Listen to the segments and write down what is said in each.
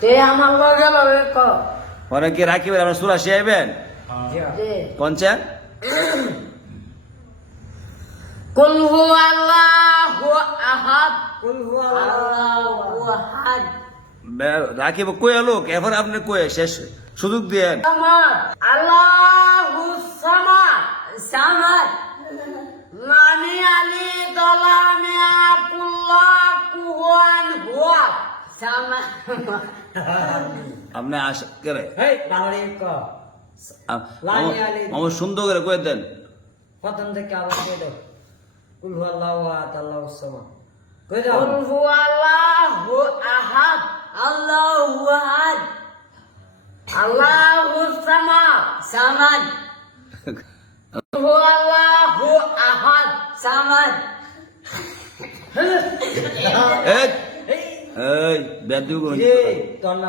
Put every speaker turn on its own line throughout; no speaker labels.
তে আমার লগে লগে ক।
রাখিবেন আপনার সুরা শিয়াইবেন?
যে কুল হু আল্লাহু আহাদ। কুল হু আল্লাহু আহাদ।
রাখিব কই লোক? এবার আপনি কয়ে শেষ সুযোগ দিয়েন।
সামাদ আল্লাহু
আপনি আশা করে। আমার সুন্দর করে কয়ে দেন।
প্রথম থেকে আবার কই দাও। কুল হু আল্লাহু আহাদ আল্লাহু সামাদ। কই দাও। কুল হু আল্লাহু আহাদ আল্লাহু আহাদ। আল্লাহু সামাদ সামাদ। হু আল্লাহু আহাদ সামাদ।
এই! এই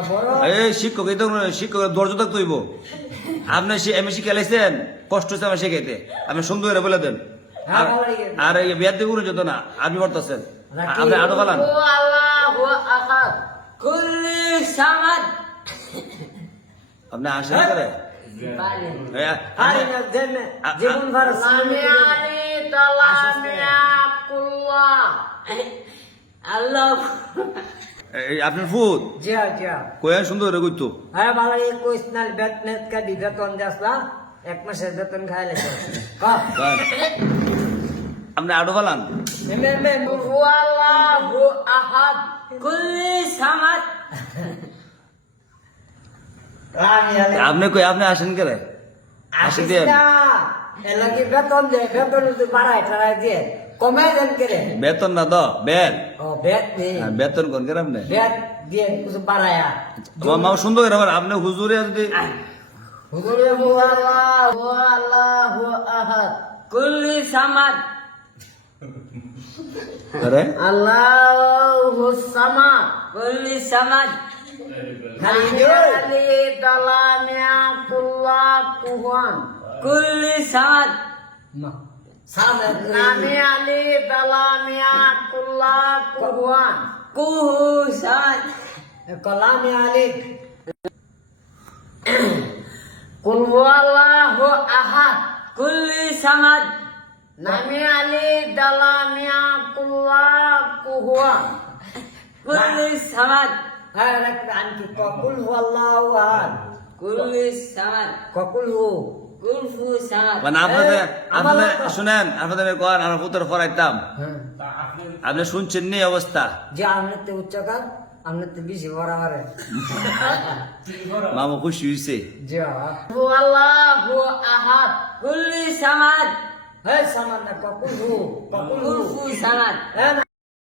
বড়।
এই শিক্ষক এই তো শিক্ষক ধৈর্য থাকতে হইব। আপনি এমনি শিখাইছেন কষ্ট হচ্ছে আমার শিখাইতে আপনি সুন্দর করে বলে দেন।
হ্যাঁ,
আর-। আর এই বিয়ার দিব যেত না আপনি বলতেছেন আপনি আদো পালান
হু আহাদ। কুল্লি সামাদ।
আপনি আসেন করে
আরে
আ-
জীবন আল্লাহ
এই, আপনার
জিয়া
কয়েন সুন্দর করে কইতো।
হ্যাঁ বালা এই কোইস নেত কা দি বেতন যাসলা এক মাসের বেতন খাইলে ক।
আপনি আডো
মে মে আহাদ কুল্লি সামাদ।
আপনি কই আপনি আসেন করে আসে দেন
এলাকি বেতন দে বেতন তো বাড়াই টাড়াই দিয়ে। কমে দেন করে
বেতন না তো বেন
ও বেত নে
হ্যাঁ, বেতন কোন করে আপনি
বেত দিয়ে কিছু বাড়ায়া।
আমার মা সুন্দর করে আবার আপনি হুজুরে যদি
হুজুরে হুয়াল্লাহু আল্লাহু আহাদ। কুল্লি সামাদ।
আরে?
আল্লাহু সামাদ কুল্লি সামাদ। খালি দালামিয়া কুল্লা কুহান। কুল্লি সামাদ। নামি আলি দালামিয়া কুল্লা কুহান কুহু সামাদ কলামি আলি। কুল হুয়াল্লাহু আহাদ কুল্লি সামাদ। নামি আলি দালামিয়া কুল্লা কুহুয়ান কুল্লি সামাদ। হ্যাঁ রাখবে আনকি। কুল হুয়াল্লাহু আহাদ।
মানে আপনাদের আপনাদের শুনেন আপনাদের কর আমার পুত্র ফরাইতাম।
হ্যাঁ।
আপনি শুনছেন নি অবস্থা?
যে আমনেতে উচ্চকার আমনেতে বেশি বরাবর
মামা খুশি হয়েছে
জি হু আল্লাহু আহাদ। কুল্লি সামাদ হে সামাদ না কুল হু কুল হু সামাদ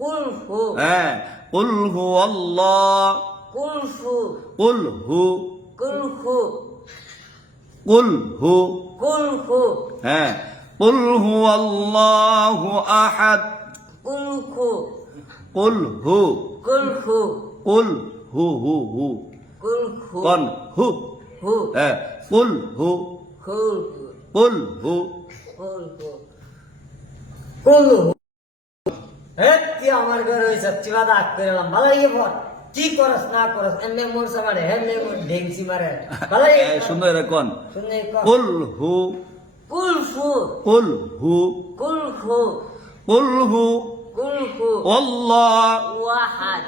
কুল হু
হ্যাঁ কুল হু আল্লাহ
কুল হু
কুল হু
কুল হু
হু
কুল হু
হ্যাঁ কুল হু আল্লাহু আহাদ
কুল হু
কুল হু
কুল হু
কুল হু হু হু
কুল হু
কন হু
হু
হ্যাঁ কুল হু
কুল
হু
কুল হু কুল হু হ্যাঁ? আমার ঘরে ওই সব আগ ভালো বল কি করস না করস এমনি মোর সামারে এমনি মোর ঢেংসি মারে। ভালো
সুন্দর কোন? কুল হু।
কুল হু।
কুল হু।
কুল হু।
কুল হু।
কুল হু।
আল্লাহ
ওয়াহাদ।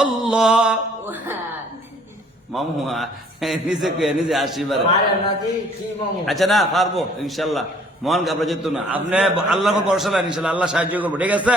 আল্লাহ
মামু নিজে কে নিজে আচ্ছা না পারব ইনশাল্লাহ। মহান ঘাবড়া যেত না। আপনি আল্লাহ ভরসা ইনশাল্লাহ আল্লাহ সাহায্য করব। ঠিক আছে?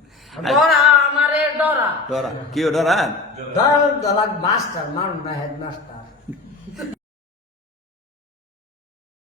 ডরা আমারে ডরা।
ডরা। কিও ডরা?
ডরা লাগ মাস্টার মারুন